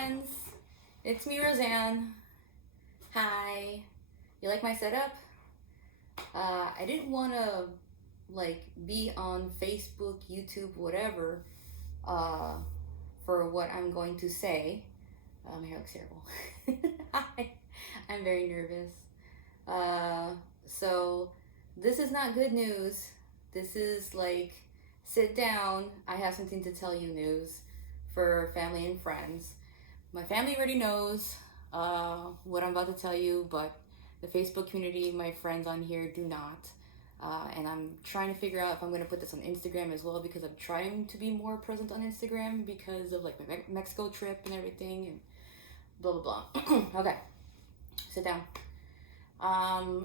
friends, it's me, Roseann. Hi. You like my setup? I didn't want to be on Facebook, YouTube, whatever, uh, for what I'm going to say. My hair looks terrible. Hi. I'm very nervous. Uh, so this is not good news. This is sit down. I have something to tell you news for family and friends. My family already knows what I'm about to tell you, but the Facebook community, my friends on here do not. And I'm trying to figure out if I'm going to put this on Instagram as well, because I'm trying to be more present on Instagram because of my Mexico trip and everything and blah blah blah. Okay, sit down.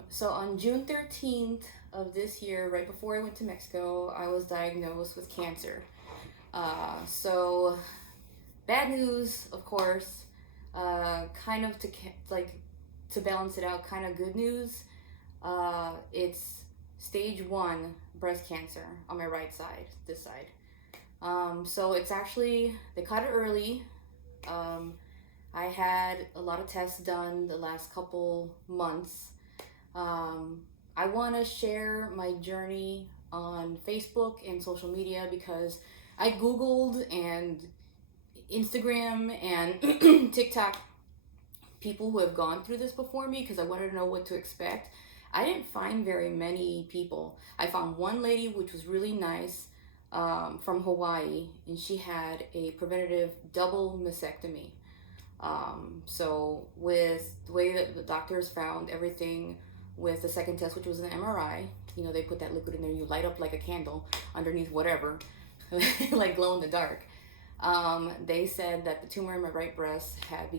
So on June 13th of this year, right before I went to Mexico, I was diagnosed with cancer. So bad news, of course. Kind of to balance it out, kind of good news. It's stage 1 breast cancer on my right side, this side. So it's actually, they caught it early. I had a lot of tests done the last couple months. I want to share my journey on Facebook and social media because I Googled and Instagram and TikTok people who have gone through this before me because I wanted to know what to expect. I didn't find very many people. I found one lady which was really nice, from Hawaii, and she had a preventative double mastectomy. So with the way that the doctors found everything with the second test, which was an MRI, they put that liquid in there, you light up like a candle underneath whatever, like glow in the dark. They said that the tumor in my right breast had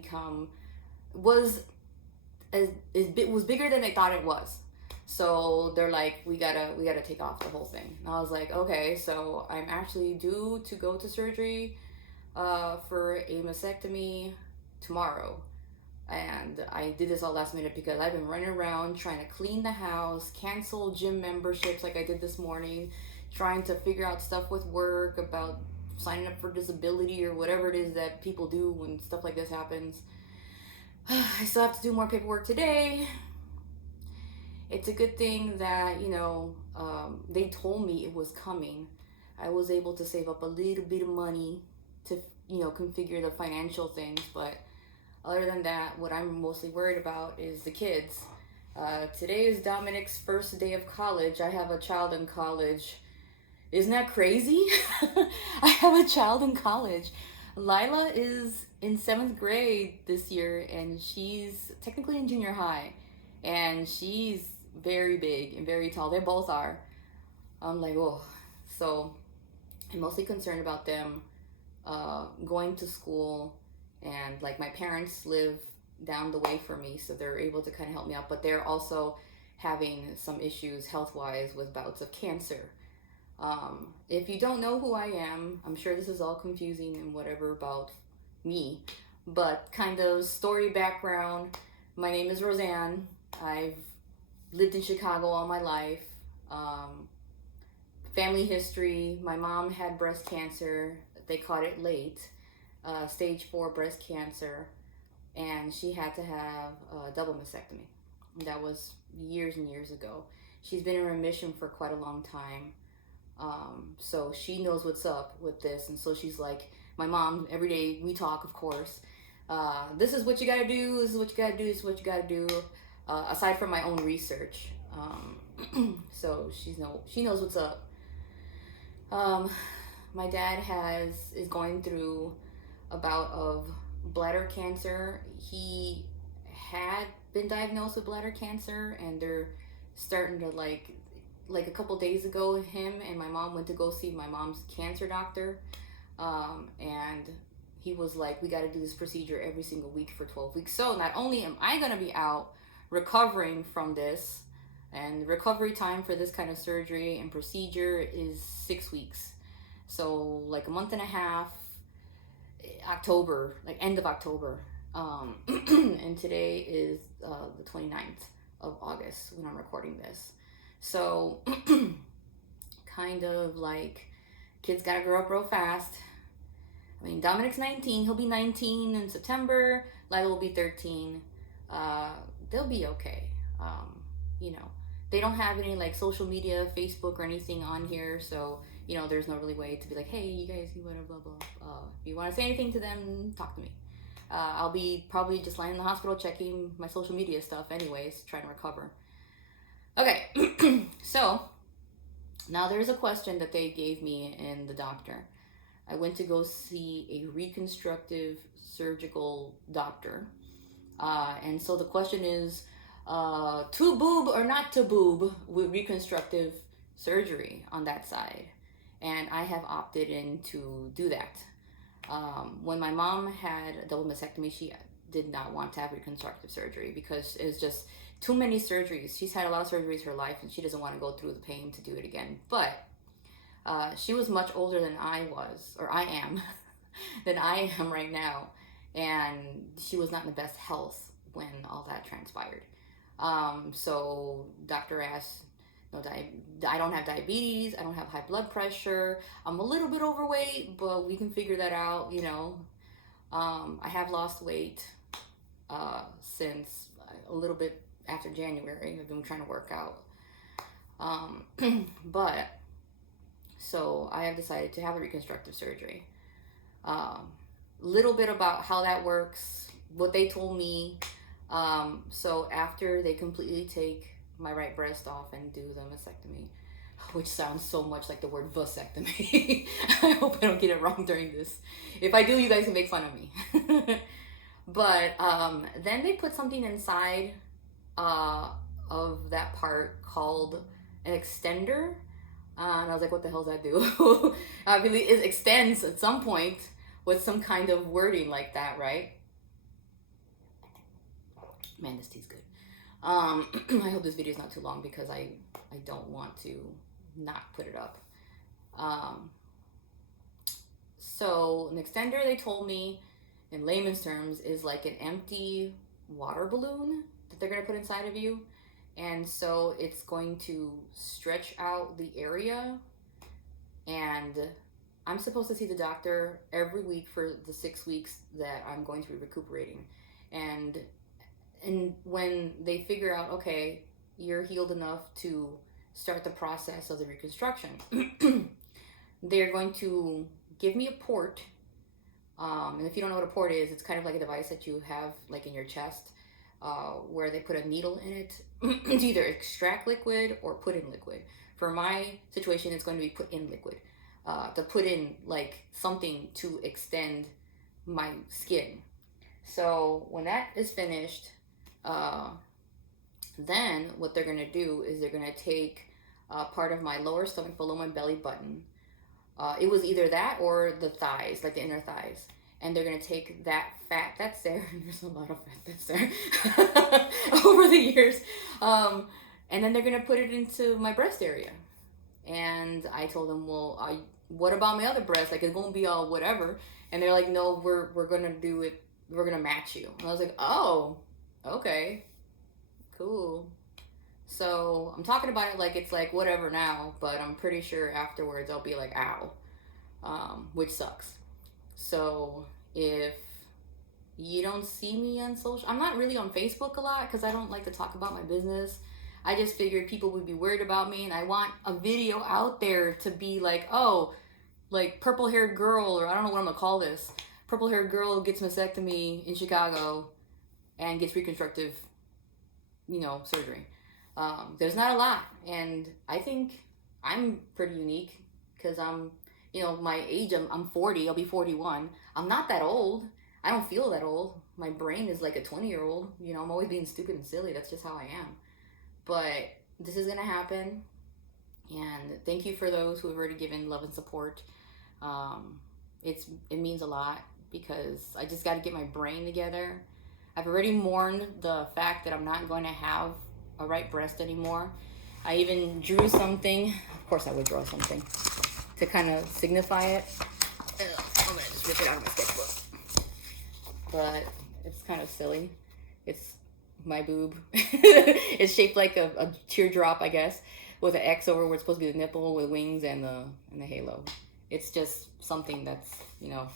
was bigger than they thought it was. So they're like, we gotta take off the whole thing. And I was like, okay, so I'm actually due to go to surgery for a mastectomy tomorrow. And I did this all last minute because I've been running around trying to clean the house, cancel gym memberships like I did this morning, trying to figure out stuff with work about signing up for disability or whatever it is that people do when stuff like this happens. I still have to do more paperwork today. It's a good thing that, they told me it was coming. I was able to save up a little bit of money to, configure the financial things, but other than that, what I'm mostly worried about is the kids. Today is Dominic's first day of college. I have a child in college. Isn't that crazy? I have a child in college. Lila is in 7th grade this year, and she's technically in junior high. And she's very big and very tall. They both are. I'm like, oh. So I'm mostly concerned about them going to school. And my parents live down the way from me, so they're able to kind of help me out, but they're also having some issues health-wise with bouts of cancer. If you don't know who I am, I'm sure this is all confusing and whatever about me, but kind of story background. My name is Roseann. I've lived in Chicago all my life. Family history, my mom had breast cancer. They caught it late. Stage 4 breast cancer, and she had to have a double mastectomy. That was years and years ago. She's been in remission for quite a long time, so she knows what's up with this, and so she's like, my mom, every day we talk, of course. This is what you gotta do, this is what you gotta do, this is what you gotta do, aside from my own research. So she knows what's up. My dad is going through a bout of bladder cancer. He had been diagnosed with bladder cancer, and they're starting to like a couple days ago, him and my mom went to go see my mom's cancer doctor, and he was like, we got to do this procedure every single week for 12 weeks. So not only am I going to be out recovering from this, and recovery time for this kind of surgery and procedure is 6 weeks, so a month and a half. October, end of October, and today is the 29th of August when I'm recording this. So kind of kids gotta grow up real fast. I mean, Dominic's 19. He'll be 19 in September. Lila will be 13. They'll be okay. You know, they don't have any like social media, Facebook or anything on here, so you know, there's no really way to be like, hey, you guys, you wanna blah blah. If you want to say anything to them, talk to me. I'll be probably just lying in the hospital checking my social media stuff, anyways, trying to recover. Okay, so now there's a question that they gave me in the doctor. I went to go see a reconstructive surgical doctor. And so the question is, to boob or not to boob with reconstructive surgery on that side. And I have opted in to do that. When my mom had a double mastectomy, she did not want to have reconstructive surgery because it's just too many surgeries. She's had a lot of surgeries her life and she doesn't want to go through the pain to do it again. But she was much older than I was, or I am, than I am right now. And she was not in the best health when all that transpired. So doctor asked, no, I don't have diabetes, I don't have high blood pressure, I'm a little bit overweight, but we can figure that out, you know. I have lost weight since a little bit after January. I've been trying to work out. But so I have decided to have a reconstructive surgery. Little bit about how that works, what they told me. So after they completely take my right breast off and do the mastectomy, which sounds so much like the word vasectomy. I hope I don't get it wrong during this. If I do, you guys can make fun of me. But then they put something inside of that part called an extender. And I was like, what the hell does that do? I believe it extends at some point with some kind of wording like that, right? Man, this tea's good. I hope this video is not too long because I don't want to not put it up. So an extender, they told me in layman's terms, is like an empty water balloon that they're going to put inside of you. And so it's going to stretch out the area, and I'm supposed to see the doctor every week for the 6 weeks that I'm going to be recuperating. And when they figure out, okay, you're healed enough to start the process of the reconstruction, they're going to give me a port. And if you don't know what a port is, it's kind of like a device that you have like in your chest, where they put a needle in it to either extract liquid or put in liquid. For my situation, it's going to be put in liquid, to put in like something to extend my skin. So when that is finished, then what they're going to do is they're going to take part of my lower stomach below my belly button. It was either that or the thighs, like the inner thighs. And they're going to take that fat that's there, and there's a lot of fat that's there over the years, and then they're going to put it into my breast area. And I told them, well, what about my other breast? Like, it's going to be all whatever. And they're like, no, we're going to do it, we're going to match you. And I was like, oh, okay, cool. So I'm talking about it like it's like whatever now, but I'm pretty sure afterwards I'll be like, ow, which sucks. So if you don't see me on social, I'm not really on Facebook a lot because I don't like to talk about my business. I just figured people would be worried about me, and I want a video out there to be like, oh, like purple haired girl, or I don't know what I'm gonna call this. Purple haired girl gets mastectomy in Chicago and gets reconstructive, you know, surgery. There's not a lot, and I think I'm pretty unique because I'm, you know, my age, I'm 40, I'll be 41. I'm not that old. I don't feel that old. My brain is like a 20-year-old. You know, I'm always being stupid and silly. That's just how I am. But this is going to happen. And thank you for those who have already given love and support. It means a lot because I just got to get my brain together. I've already mourned the fact that I'm not going to have a right breast anymore. I even drew something. Of course I would draw something to kind of signify it. I'm gonna just rip it out of my sketchbook. But it's kind of silly. It's my boob. It's shaped like a teardrop, I guess, with an X over where it's supposed to be the nipple with wings and the halo. It's just something that's, you know,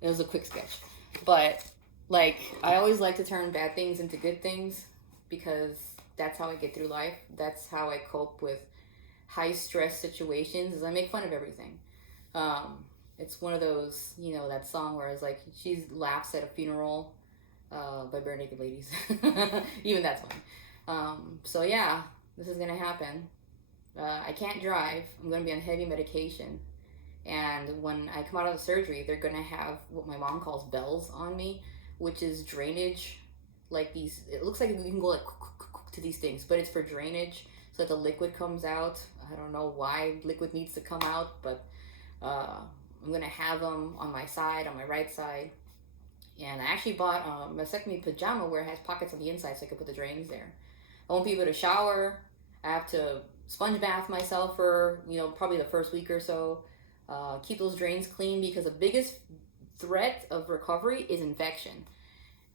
It was a quick sketch. But, like, I always like to turn bad things into good things because that's how I get through life. That's how I cope with high stress situations is I make fun of everything. It's one of those, that song where it's like she laughs at a funeral by Bare Naked Ladies. Even that's funny. So yeah, this is gonna happen. I can't drive. I'm gonna be on heavy medication. And when I come out of the surgery, they're gonna have what my mom calls bells on me, which is drainage. Like these, it looks like you can go like to these things, but it's for drainage, so that the liquid comes out. I don't know why liquid needs to come out, but I'm gonna have them on my side, on my right side. And I actually bought a mastectomy pajama where it has pockets on the inside, so I could put the drains there. I won't be able to shower. I have to sponge bath myself for probably the first week or so. Keep those drains clean because the biggest threat of recovery is infection.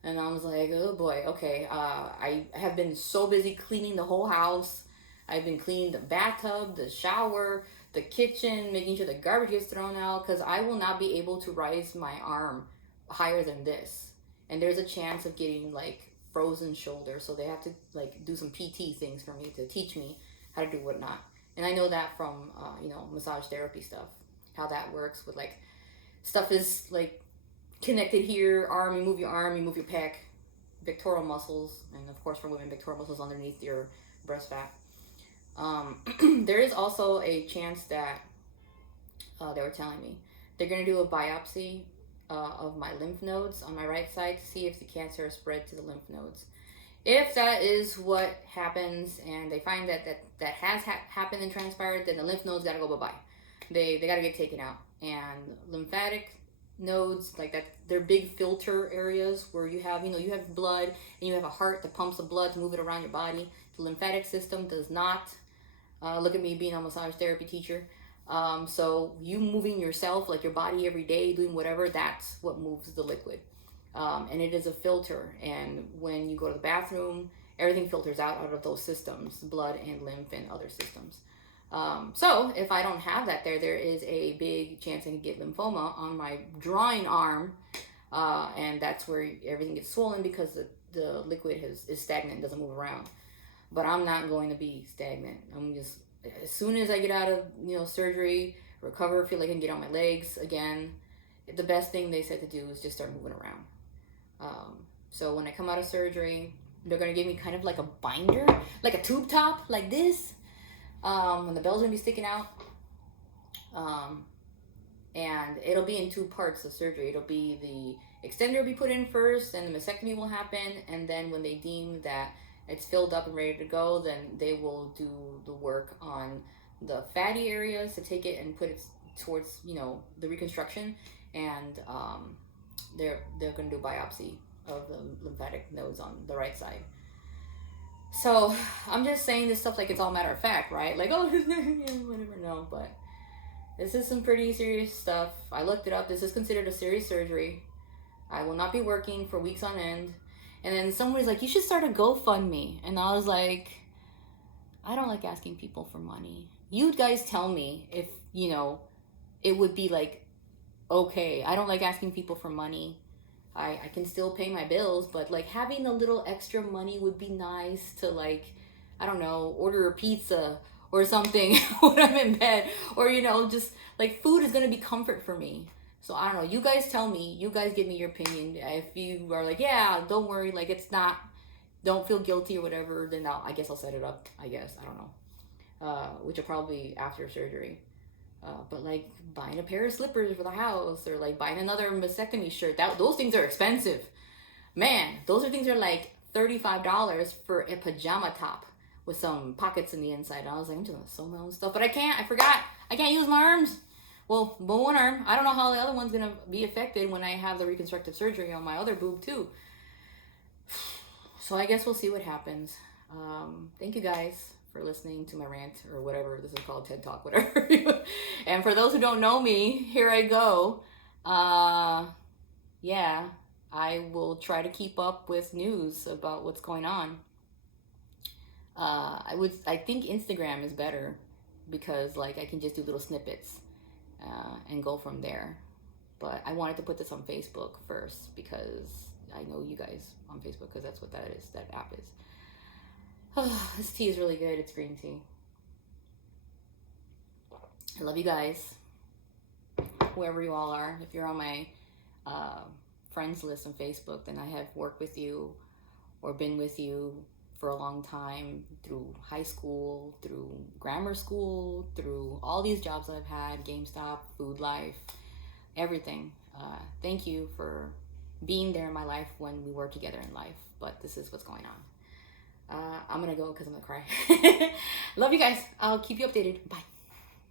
And I was like, oh boy, okay. I have been so busy cleaning the whole house. I've been cleaning the bathtub, the shower, the kitchen, making sure the garbage gets thrown out because I will not be able to raise my arm higher than this. And there's a chance of getting like frozen shoulder. So they have to like do some PT things for me to teach me how to do whatnot. And I know that from, massage therapy stuff, how that works with like stuff is like connected here, arm, you move your pec, pectoral muscles, and of course for women, pectoral muscles underneath your breast fat. There is also a chance that they were telling me they're going to do a biopsy of my lymph nodes on my right side to see if the cancer has spread to the lymph nodes. If that is what happens and they find that has happened and transpired, then the lymph nodes got to go bye-bye. They got to get taken out. And lymphatic nodes, like that, they're big filter areas where you have blood and you have a heart that pumps the blood to move it around your body. The lymphatic system does not. Look at me being a massage therapy teacher. So you moving yourself, like your body every day, doing whatever, that's what moves the liquid. And it is a filter. And when you go to the bathroom, everything filters out of those systems, blood and lymph and other systems. So if I don't have that there is a big chance I can get lymphoma on my drawing arm. And that's where everything gets swollen because the liquid is stagnant, doesn't move around. But I'm not going to be stagnant. I'm just, as soon as I get out of, surgery, recover, feel like I can get on my legs again, the best thing they said to do is just start moving around. So when I come out of surgery, they're going to give me kind of like a binder, like a tube top, like this. And the bell's going to be sticking out. And it'll be in two parts of surgery. It'll be the extender will be put in first, and the mastectomy will happen. And then when they deem that it's filled up and ready to go, then they will do the work on the fatty areas to take it and put it towards, the reconstruction. And they're going to do biopsy of the lymphatic nodes on the right side. So I'm just saying this stuff like it's all matter of fact, right? Like, oh, whatever, no, but this is some pretty serious stuff. I looked it up. This is considered a serious surgery. I will not be working for weeks on end. And then somebody's like, you should start a GoFundMe. And I was like, I don't like asking people for money. You guys tell me if, it would be like, okay, I don't like asking people for money. I can still pay my bills, but like having a little extra money would be nice to like, I don't know, order a pizza or something when I'm in bed. Or, just like food is going to be comfort for me. So I don't know. You guys tell me. You guys give me your opinion. If you are like, yeah, don't worry. Like it's not, don't feel guilty or whatever. Then I guess I'll set it up. I guess. I don't know. Which will probably be after surgery. But like buying a pair of slippers for the house or like buying another mastectomy shirt. Those things are expensive. Man, those things are like $35 for a pajama top with some pockets in the inside. And I was like, I'm doing so my own stuff. But I can't. I forgot. I can't use my arms. Well, one arm. I don't know how the other one's going to be affected when I have the reconstructive surgery on my other boob too. So I guess we'll see what happens. Thank you guys for listening to my rant or whatever this is called, TED Talk, whatever. And for those who don't know me, here I go. Yeah, I will try to keep up with news about what's going on. I think Instagram is better because like I can just do little snippets and go from there. But I wanted to put this on Facebook first because I know you guys on Facebook, because that's what that is. That app is. Oh, this tea is really good. It's green tea. I love you guys, whoever you all are. If you're on my friends list on Facebook, then I have worked with you or been with you for a long time, through high school, through grammar school, through all these jobs I've had, GameStop, Food Life, everything. Thank you for being there in my life when we were together in life. But this is what's going on. I'm gonna go because I'm gonna cry. Love you guys. I'll keep you updated. Bye.